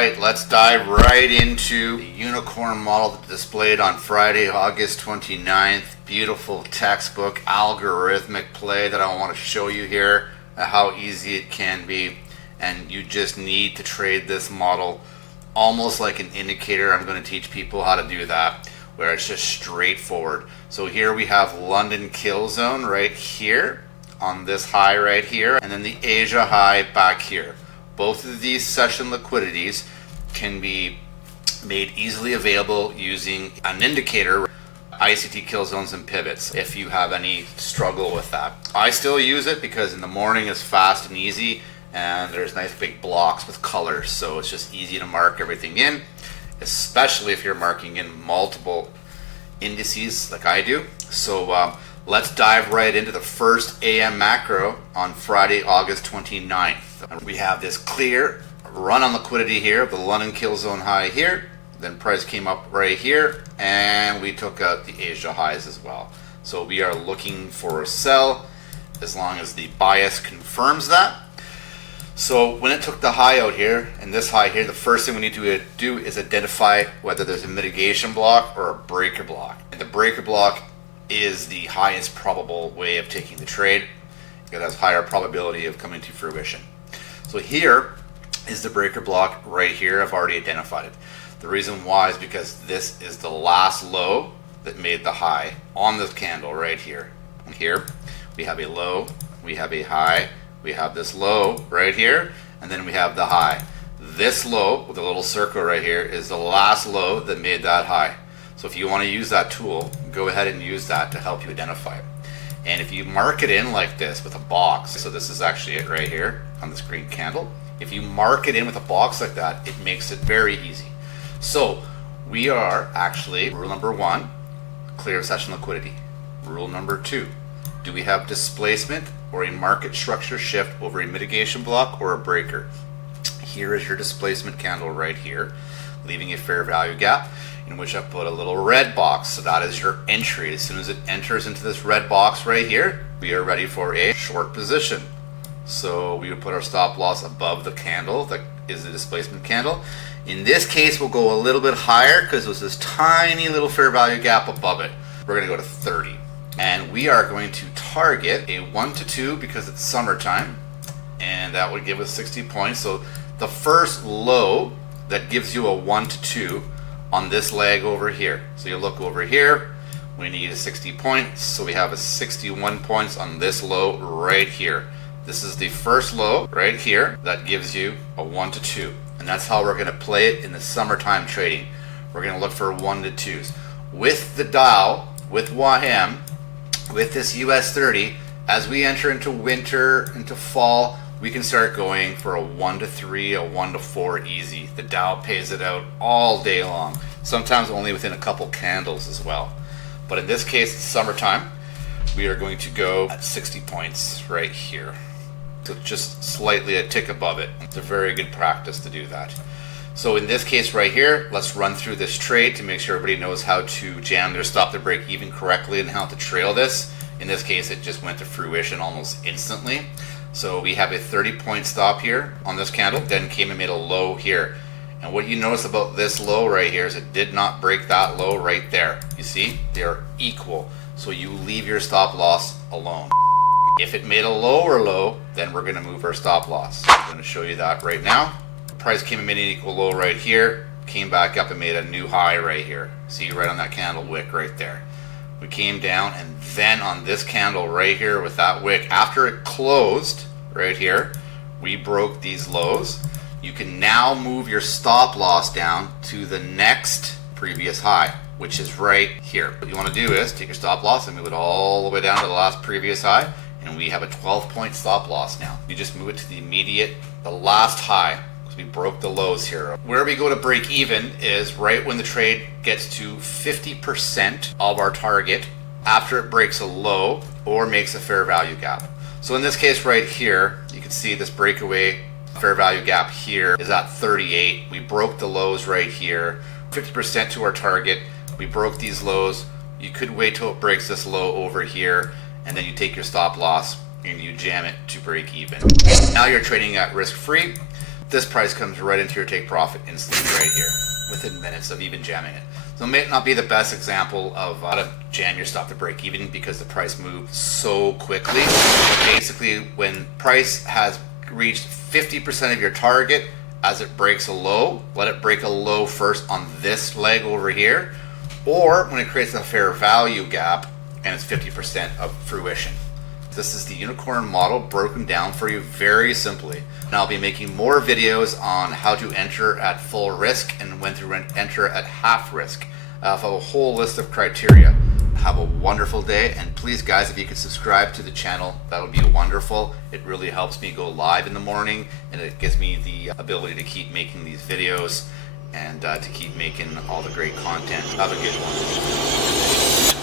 right, let's dive right into the unicorn model that displayed on Friday, August 29th. Beautiful textbook algorithmic play that I want to show you here, how easy it can be. And you just need to trade this model almost like an indicator. I'm going to teach people how to do that, where it's just straightforward. So here we have London kill zone right here on this high right here, and then the Asia high back here. Both of these session liquidities can be made easily available using an indicator, ICT kill zones and pivots, if you have any struggle with that. I still use it because in the morning it's fast and easy, and there's nice big blocks with colors, so it's just easy to mark everything in, especially if you're marking in multiple indices like I do. So let's dive right into the first AM macro on Friday, August 29th. We have this clear run on liquidity here, the London kill zone high here, then price came up right here, and we took out the Asia highs as well. So we are looking for a sell as long as the bias confirms that. So when it took the high out here and this high here, the first thing we need to do is identify whether there's a mitigation block or a breaker block. And the breaker block is the highest probable way of taking the trade. It has higher probability of coming to fruition. So here is the breaker block right here. I've already identified it. The reason why is because this is the last low that made the high on this candle right here. And here we have a low, we have a high, we have this low right here, and then we have the high. This low with a little circle right here is the last low that made that high. So if you want to use that tool, go ahead and use that to help you identify it. And if you mark it in like this with a box, so this is actually it right here on this green candle. If you mark it in with a box like that, it makes it very easy. So we are actually, rule number one, clear session liquidity. Rule number two, do we have displacement or a market structure shift over a mitigation block or a breaker? Here is your displacement candle right here, leaving a fair value gap in which I put a little red box. So that is your entry. As soon as it enters into this red box right here, we are ready for a short position. So we would put our stop loss above the candle that is the displacement candle. In this case, we'll go a little bit higher because there's this tiny little fair value gap above it. We're going to go to 30. And we are going to target a 1 to 2 because it's summertime, and that would give us 60 points. So the first low that gives you a 1 to 2 on this leg over here. So you look over here, we need a 60 points, so we have a 61 points on this low right here. This is the first low right here that gives you a 1 to 2, and that's how we're going to play it in the summertime trading. We're going to look for 1 to 2s. With the Dow, with WAHM, with this US 30, as we enter into winter, into fall, we can start going for a 1 to 3, a 1 to 4 easy. The Dow pays it out all day long, sometimes only within a couple candles as well. But in this case, it's summertime. We are going to go at 60 points right here. So just slightly a tick above it. It's a very good practice to do that. So in this case right here, let's run through this trade to make sure everybody knows how to jam their stop to break even correctly and how to trail this. In this case, it just went to fruition almost instantly. So we have a 30-point stop here on this candle, then came and made a low here. And what you notice about this low right here is it did not break that low right there. You see, they're equal. So you leave your stop loss alone. If it made a lower low, then we're going to move our stop loss. I'm going to show you that right now. Price came and made an equal low right here, came back up and made a new high right here. See, right on that candle wick right there. We came down, and then on this candle right here with that wick, after it closed right here, we broke these lows. You can now move your stop loss down to the next previous high, which is right here. What you want to do is take your stop loss and move it all the way down to the last previous high, and we have a 12-point stop loss now. You just move it to the last high. We broke the lows here. Where we go to break even is right when the trade gets to 50% of our target after it breaks a low or makes a fair value gap. So in this case right here, you can see this breakaway fair value gap here is at 38. We broke the lows right here, 50% to our target. We broke these lows. You could wait till it breaks this low over here, and then you take your stop loss and you jam it to break even. Now you're trading at risk free. this price comes right into your take profit instantly right here, within minutes of even jamming it. So it may not be the best example of how to jam your stop to break even because the price moves so quickly. Basically, when price has reached 50% of your target, as it breaks a low, let it break a low first on this leg over here, or when it creates a fair value gap and it's 50% of fruition. This is the unicorn model broken down for you very simply. And I'll be making more videos on how to enter at full risk and when to enter at half risk. I have a whole list of criteria. Have a wonderful day, and please guys, if you could subscribe to the channel, that would be wonderful. It really helps me go live in the morning, and it gives me the ability to keep making these videos and to keep making all the great content. Have a good one.